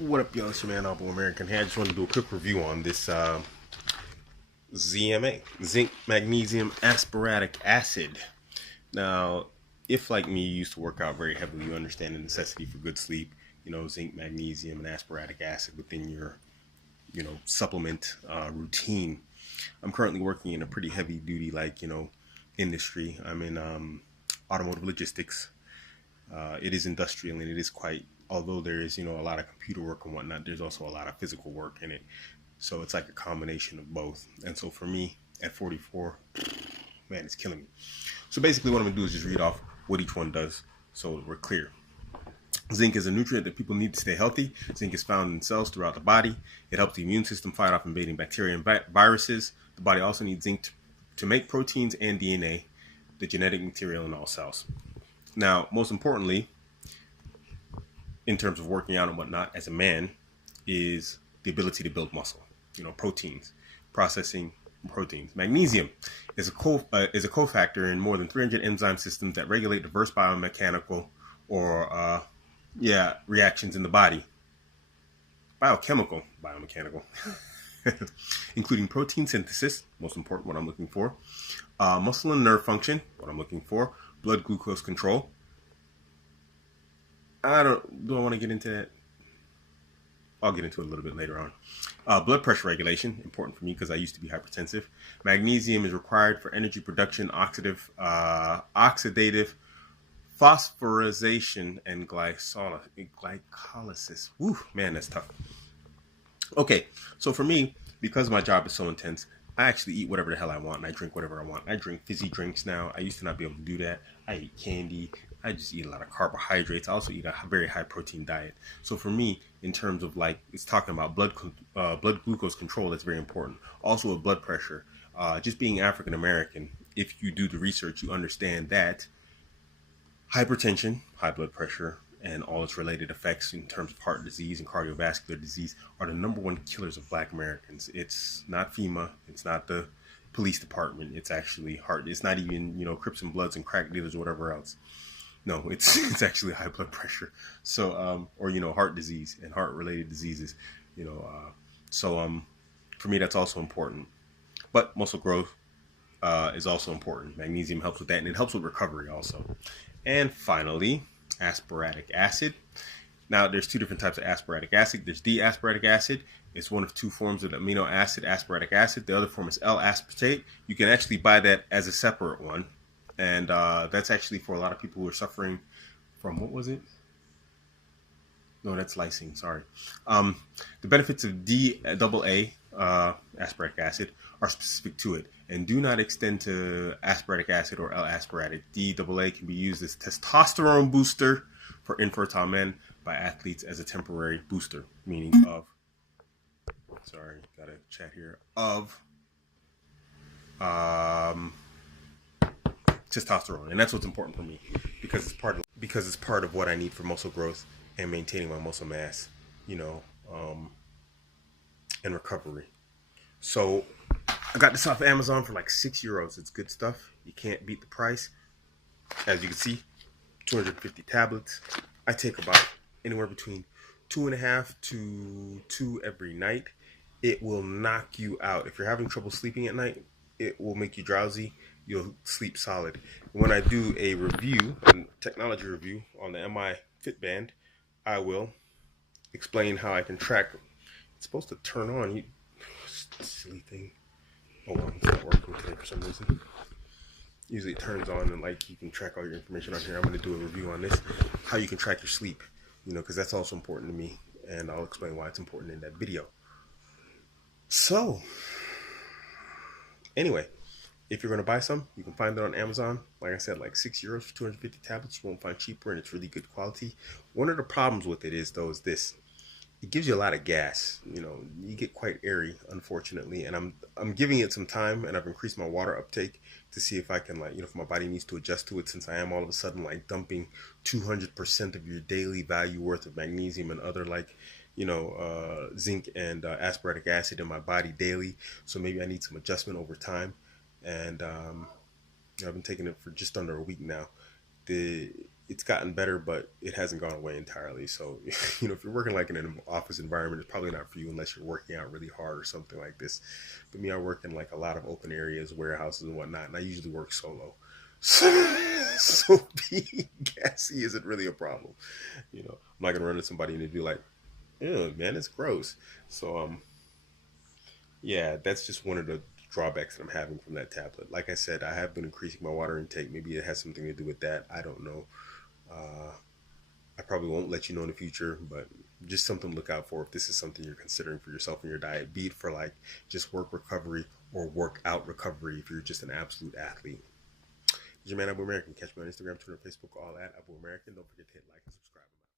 What up, y'all? It's your man, Abuamerican. Hey, I just want to do a quick review on this ZMA, zinc magnesium aspartic acid. Now, if like me, you used to work out very heavily, you understand the necessity for good sleep. Zinc, magnesium, and aspartic acid within your, supplement routine. I'm currently working in a pretty heavy duty, industry. I'm in automotive logistics. It is industrial and it is quite, although there is, a lot of computer work and whatnot, there's also a lot of physical work in it. So it's like a combination of both. And so for me at 44, man, it's killing me. So basically what I'm gonna do is just read off what each one does so we're clear. Zinc is a nutrient that people need to stay healthy. Zinc is found in cells throughout the body. It helps the immune system fight off invading bacteria and viruses. The body also needs zinc to make proteins and DNA, the genetic material in all cells. Now, most importantly, in terms of working out and whatnot, as a man, is the ability to build muscle. Proteins, processing proteins. Magnesium is a cofactor in more than 300 enzyme systems that regulate diverse biomechanical or reactions in the body. Biomechanical, including protein synthesis, most important, what I'm looking for, muscle and nerve function, what I'm looking for, blood glucose control. Do I want to get into that? I'll get into it a little bit later on. Blood pressure regulation, important for me because I used to be hypertensive. Magnesium is required for energy production, oxidative phosphorization, and glycolysis. Woo, man, that's tough. Okay, so for me, because my job is so intense, I actually eat whatever the hell I want and I drink whatever I want. I drink fizzy drinks now. I used to not be able to do that. I eat candy. I just eat a lot of carbohydrates. I also eat a very high protein diet. So for me, in terms of it's talking about blood glucose control, that's very important. Also with blood pressure, just being African American, if you do the research, you understand that hypertension, high blood pressure, and all its related effects in terms of heart disease and cardiovascular disease are the number one killers of Black Americans. It's not FEMA. It's not the police department. It's actually heart. It's not even, Crips and Bloods and crack dealers or whatever else. No, it's actually high blood pressure. So, or, heart disease and heart related diseases, for me, that's also important. But muscle growth is also important. Magnesium helps with that, and it helps with recovery also. And finally, aspartic acid. Now, there's two different types of aspartic acid. There's D-aspartic acid. It's one of two forms of the amino acid, aspartic acid. The other form is L-aspartate. You can actually buy that as a separate one. And that's actually for a lot of people who are suffering from, what was it? No, that's lysine, sorry. The benefits of D-AA, aspartic acid, are specific to it and do not extend to aspartic acid or L-aspartate. D-AA can be used as testosterone booster for infertile men by athletes as a temporary booster, meaning of, sorry, gotta chat here, of testosterone. And that's what's important for me because it's part of what I need for muscle growth and maintaining my muscle mass, and recovery. So I got this off Amazon for like €6. It's good stuff. You can't beat the price. As you can see, 250 tablets. I take about anywhere between 2.5 to 2 every night. It will knock you out. If you're having trouble sleeping at night, it will make you drowsy. You'll sleep solid. When I do a technology review on the MI Fitband, I will explain how I can track. It's supposed to turn on. Silly thing. Hold on, it's not working today for some reason. Usually it turns on and you can track all your information on here. I'm going to do a review on this, how you can track your sleep, because that's also important to me, and I'll explain why it's important in that video. So, anyway, if you're going to buy some, you can find it on Amazon. Like I said, like €6 for 250 tablets. You won't find cheaper, and it's really good quality. One of the problems with it is this. It gives you a lot of gas. You get quite airy, unfortunately. And I'm giving it some time, and I've increased my water uptake to see if I can, if my body needs to adjust to it, since I am all of a sudden dumping 200% of your daily value worth of magnesium and other zinc and aspartic acid in my body daily. So maybe I need some adjustment over time. And I've been taking it for just under a week now. it's gotten better, but it hasn't gone away entirely. So, if you're working like in an office environment, it's probably not for you unless you're working out really hard or something like this. But me, I work in like a lot of open areas, warehouses and whatnot, and I usually work solo. So being gassy isn't really a problem. I'm not gonna run into somebody and they'd be like, "Ew, man, it's gross." So, yeah, that's just one of the drawbacks that I'm having from that tablet. Like I said, I have been increasing my water intake. Maybe it has something to do with that. I don't know. Uh, I probably won't let you know in the future, but just something to look out for if this is something you're considering for yourself in your diet, be it for like just work recovery or work out recovery if you're just an absolute athlete. This is your man, Abuamerican. Catch me on Instagram, Twitter, Facebook, all at Abuamerican. Don't forget to hit like and subscribe.